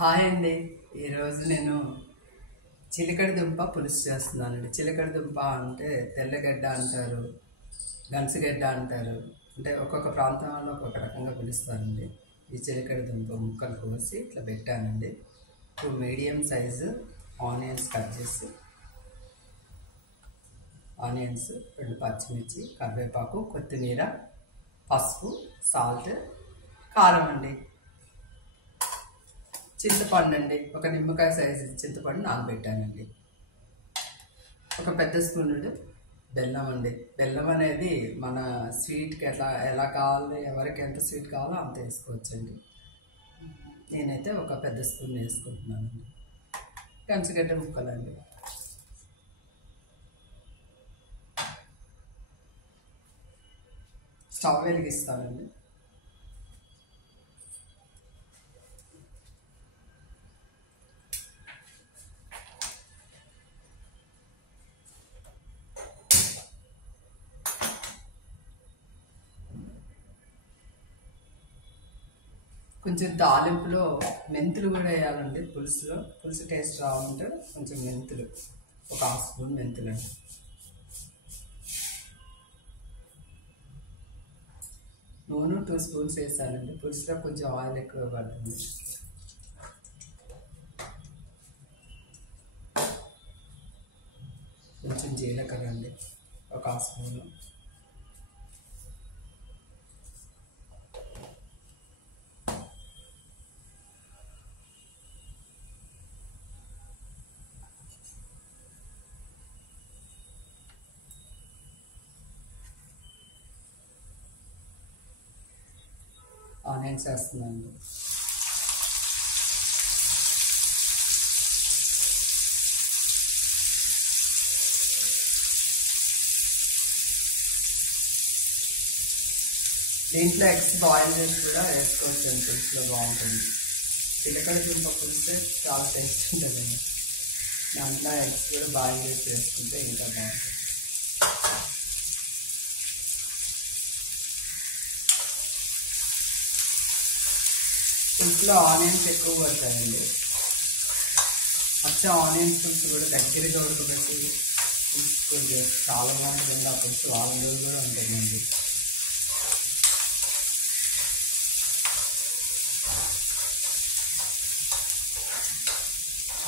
Hi అండి. ఈరోజు నేను చిలకడ దుంప పులుసు చేస్తున్నానండి. చిలకడ దుంప అంటే తెల్లగడ్డ అంటారు, గన్సగడ్డ అంటారు. అంటే ఒక్కొక్క ప్రాంతంలో ఒక్కొక్క రకంగా పిలుస్తారండి. ఈ చిలకడ దుంప ముక్కలు కోసి ఇట్లా పెట్టానండి. 2 మీడియం సైజు ఆనియన్స్ కట్ చేసి, ఆనియన్స్, 2 పచ్చిమిర్చి, కరివేపాకు, కొత్తిమీర, పసుపు, సాల్ట్, కారం అండి. చింతపండు అండి, ఒక నిమ్మకాయ సైజు చింతపండు నానబెట్టానండి. ఒక పెద్ద స్పూనుడు బెల్లం అండి. బెల్లం అనేది మన స్వీట్కి ఎలా కావాలి, ఎవరికి ఎంత స్వీట్ కావాలో అంత వేసుకోవచ్చండి. నేనైతే ఒక పెద్ద స్పూన్ వేసుకుంటున్నానండి. కంచగడ్డ ముక్కలండి. స్టవ్ వెలిగిస్తానండి. కొంచెం తాలింపులో మెంతులు కూడా వేయాలండి. పులుసు టేస్ట్ రావాలంటే కొంచెం మెంతులు, ఒక 1/2 స్పూన్ మెంతులు అండి. నూనె 2 స్పూన్స్ వేసానండి. పులుసులో కొంచెం ఆయిల్ ఎక్కువ పడుతుంది. కొంచెం జీలకర్ర అండి, ఒక 1/2 స్పూను. ఆనియన్స్ వేస్తున్నాను. దీంట్లో ఎగ్స్ బాయిల్ చేసి కూడా వేసుకోవచ్చు, పులుసులో బాగుంటుంది. చిలకడ దుంప పులుసు చాలా టేస్ట్ ఉంటుందండి. దాంట్లో ఎగ్స్ కూడా బాయిల్ చేసి వేసుకుంటే ఇంకా బాగుంటుంది. పులుసులో ఆనియన్స్ ఎక్కువ పడతాయండి. ఆనియన్స్ పులుసు కూడా దగ్గరగా ఉడకబెట్టి పులుసు చాలా బాగుంటుంది. ఆ పులుసు వారం రోజులు కూడా ఉంటుందండి.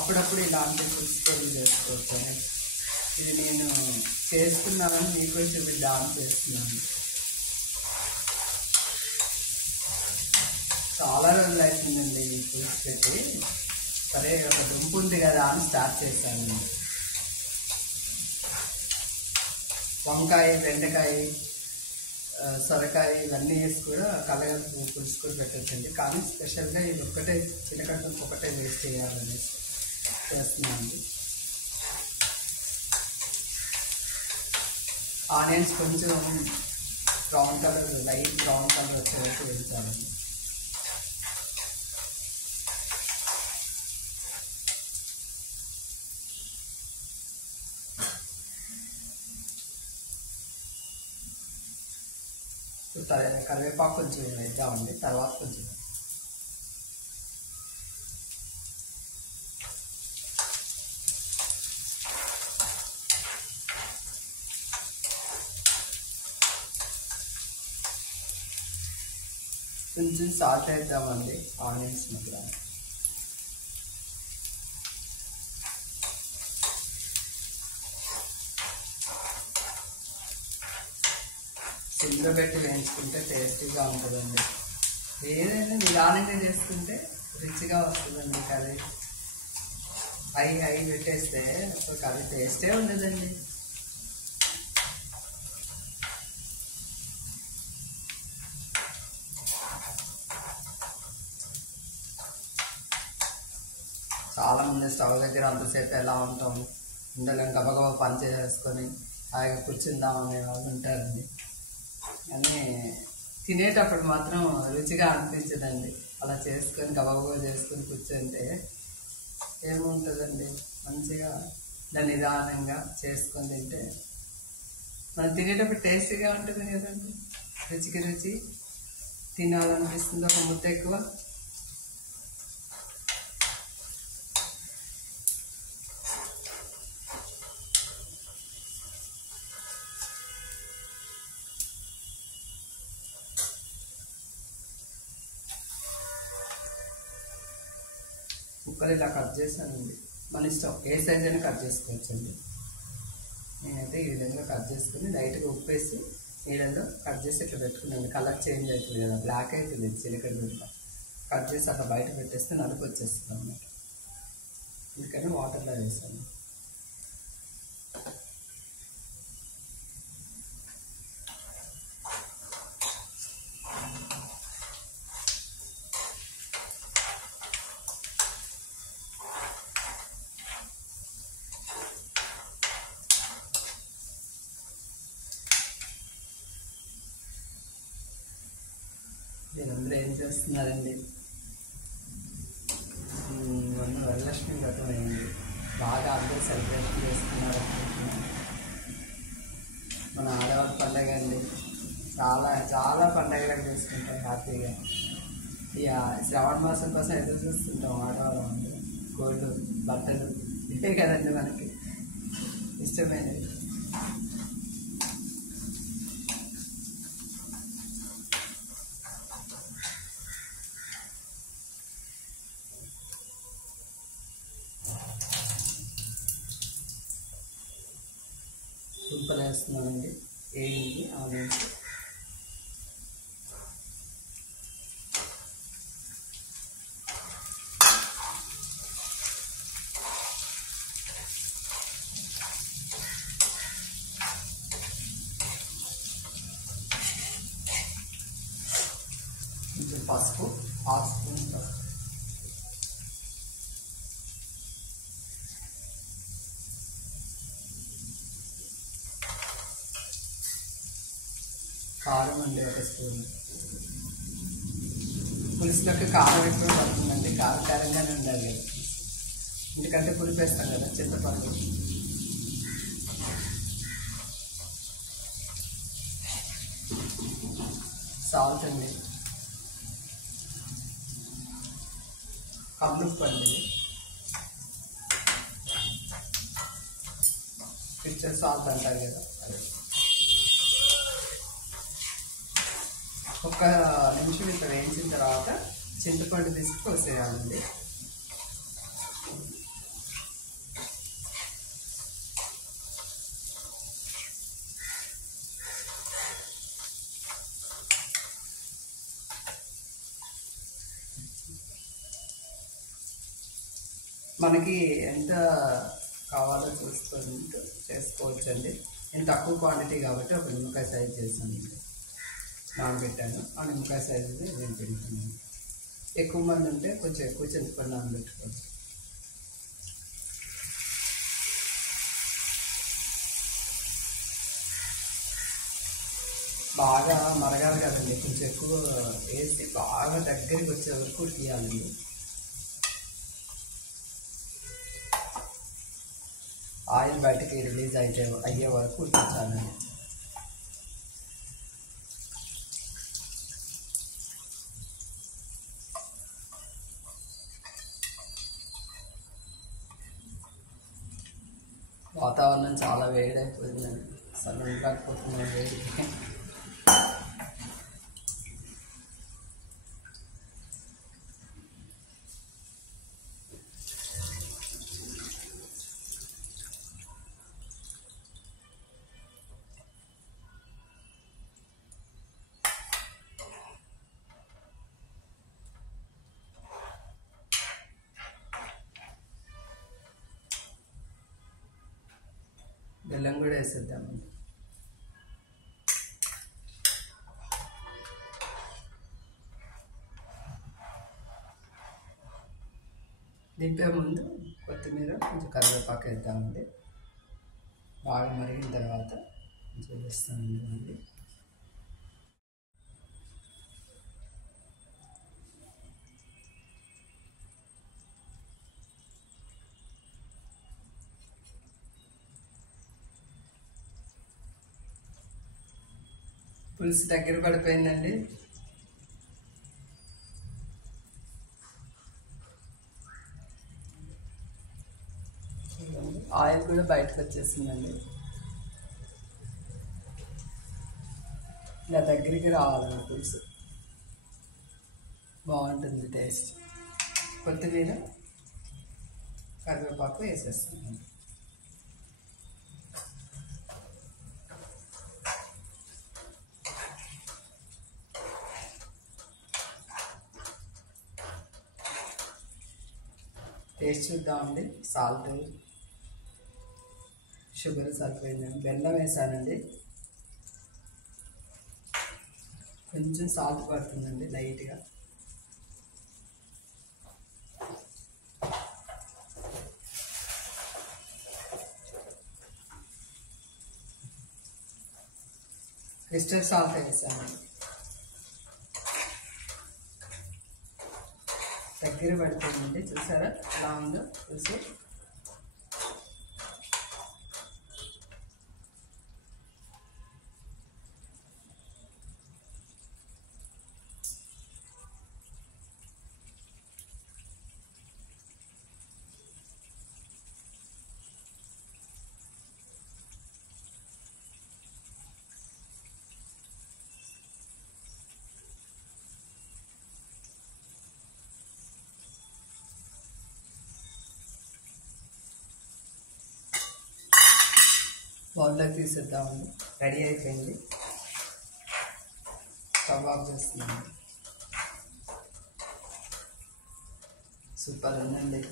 అప్పుడప్పుడు ఇలాంటి పులుసు చేసుకోవచ్చు. ఇది నేను చేసుకున్నానని మీకు చూపిద్దామని చేస్తున్నాను. చాలా రోజులు అవుతుందండి ఈ పులుసు పెట్టి. సరే, ఒక దుంప ఉంది కదా అని స్టార్ట్ చేశాను. వంకాయ, బెండకాయ, సొరకాయ ఇవన్నీ వేసి కూడా కలగలుపు పులుసు కూడా పెట్టచ్చండి. కానీ స్పెషల్గా ఇది ఒక్కటే, చిలకడ దుంప ఒకటే వేస్ట్ చేయాలనేసి చేస్తున్నాను. ఆనియన్స్ కొంచెం brown colour, light brown colour వచ్చే వరకు వేయించాలండి. కరివేపాకు కొంచెం వేద్దామండి, తర్వాత కొంచెం సాల్ట్ వేద్దామండి. ఆనియన్స్ మధ్య సిమ్లో పెట్టి వేయించుకుంటే టేస్టీగా ఉంటుందండి. ఏదైనా నిదానంగా చేసుకుంటే రుచిగా వస్తుందండి కర్రీ. హై పెట్టేస్తే అప్పుడు కర్రీ టేస్టే ఉండదండి. చాలామంది స్టవ్ దగ్గర అంతసేపు ఎలా ఉంటాము, ఇందులో గబగబా పని చేసుకొని హాయిగా కూర్చుందామనే వాళ్ళు ఉంటారండి. కానీ తినేటప్పుడు మాత్రం రుచిగా అనిపించదండి. అలా చేసుకొని గబగబా చేసుకొని కూర్చుంటే ఏముంటుందండి. మంచిగా దాన్ని నిదానంగా చేసుకొని తింటే మనం తినేటప్పుడు టేస్టీగా ఉంటుంది కదండి. రుచికి రుచి తినాలనిపిస్తుంది, ఒక ముద్ద ఎక్కువ. ముక్కలు ఇలా కట్ చేశానండి. మన ఇష్టం, ఏ సైజ్ అయినా కట్ చేసుకోవచ్చండి. నేనైతే ఈ విధంగా కట్ చేసుకుని లైట్గా ఉప్పు వేసి నీళ్ళలో కట్ చేసి ఇట్లా పెట్టుకున్నాను. కలర్ చేంజ్ అవుతుంది కదా, బ్లాక్ అవుతుంది చిలకడ దుంప. కట్ చేసి అట్లా బయట పెట్టేస్తే నలుపు వచ్చేస్తుంది అన్నమాట. అందుకని వాటర్లో వేసాను. మీరందరూ ఏం చేస్తున్నారండి? మొన్న వరలక్ష్మి వ్రతం అయింది, బాగా అందరూ సెలబ్రేషన్ చేసుకున్నారు అనుకుంటున్నాను. మన ఆడవాళ్ళ పండగ అండి, చాలా చాలా పండగలకు చేసుకుంటాం హ్యాపీగా. ఇక శ్రావణ మాసం కోసం ఎదురు చూస్తుంటాం ఆడవాళ్ళం. గోల్డ్ బట్టలు ఇవే కదండి మనకి ఇష్టమైనవి. దుంపలు వేస్తున్నానండి, వేయండి ఆనియన్స్. కొంచెం పసుపు, 1/2 స్పూన్ పసుపు. కారం అండి 1 స్పూన్. పులుసులోకి కారం ఎక్కువ పడుతుందండి, కారంగానే ఉండాలి కదా, ఎందుకంటే పులుపు వేస్తాం కదా చింతపండు. సాల్ట్ అండి, కల్లుప్పు అండి, పిక్చర్ సాల్ట్ అంటారు కదా అదే. ఒక నిమిషం ఇట్లా వేయించిన తర్వాత చింతపండు తీసుకు కోసేయాలండి. మనకి ఎంత కావాలో చూసుకుంటూ చేసుకోవచ్చండి. నేను తక్కువ క్వాంటిటీ కాబట్టి ఒక నిమ్మకాయ సైజ్ చేస్తాను, నానబెట్టాను. ఆ నిమ్మకాయ సైజుని నేను పెడుతున్నాను. ఎక్కువ మంది ఉంటే కొంచెం ఎక్కువ చింతపండు నానబెట్టుకోవచ్చు. బాగా మరగాలి కదండి, కొంచెం ఎక్కువ వేసి బాగా దగ్గరికి వచ్చే వరకు తీయాలండి. ఆయిల్ బయటకి రిలీజ్ అయ్యే వరకు ఉడికించాలండి. వాతావరణం చాలా వేడైపోయిందండి, అసలు ఉండకపోతున్నాం వేడికి. బెల్లం కూడా వేసేద్దామండి. దింపే ముందు కొత్తిమీర కొంచెం కరివేపాకు వేద్దామండి. బాగా మరిగిన తర్వాత కొంచెం వేస్తానండి. పులుసు దగ్గర పడిపోయిందండి. ఆయిల్ కూడా బయటకు వచ్చేసిందండి. ఇలా దగ్గరికి రావాలండి పులుసు, బాగుంటుంది టేస్ట్. కొత్తిమీర కరివేపాకు వేసేస్తున్నాను. టేస్ట్ చూద్దామండి. సాల్ట్, షుగర్ సరిపోయిందండి. బెల్లం వేసానండి, కొంచెం సాల్ట్ పడుతుందండి లైట్గా. క్రిస్టల్ సాల్ట్ వేసానండి. దగ్గర పడిపోయిందండి, చూసారా ఎలా ఉందో చూసి. బౌల్లోకి తీసేద్దామండి. రెడీ అయిపోయింది. స్టవ్ ఆఫ్ చేస్తున్నాను. సూపర్ ఉందండి.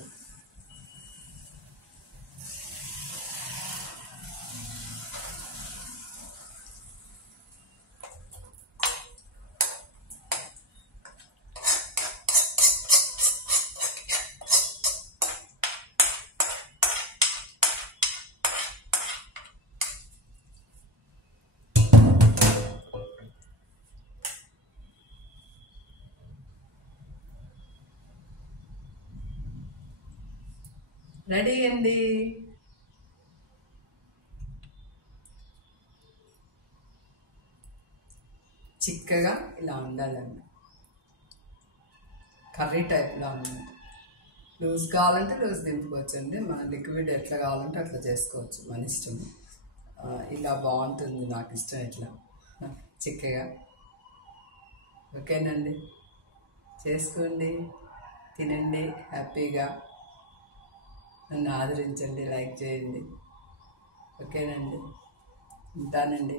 రెడీ అండి. చిక్కగా ఇలా ఉండాలండి, కర్రీ టైప్లో ఉంది. లూజ్ కావాలంటే లూజ్ దింపుకోవచ్చండి, మన లిక్విడ్ ఎట్లా కావాలంటే అట్లా చేసుకోవచ్చు, మన ఇష్టం. ఇలా బాగుంటుంది, నాకు ఇష్టం ఇట్లా చిక్కగా. ఓకేనండి, చేసుకోండి, తినండి హ్యాపీగా. నన్ను ఆదరించండి, లైక్ చేయండి. ఓకేనండి, ఉంటానండి.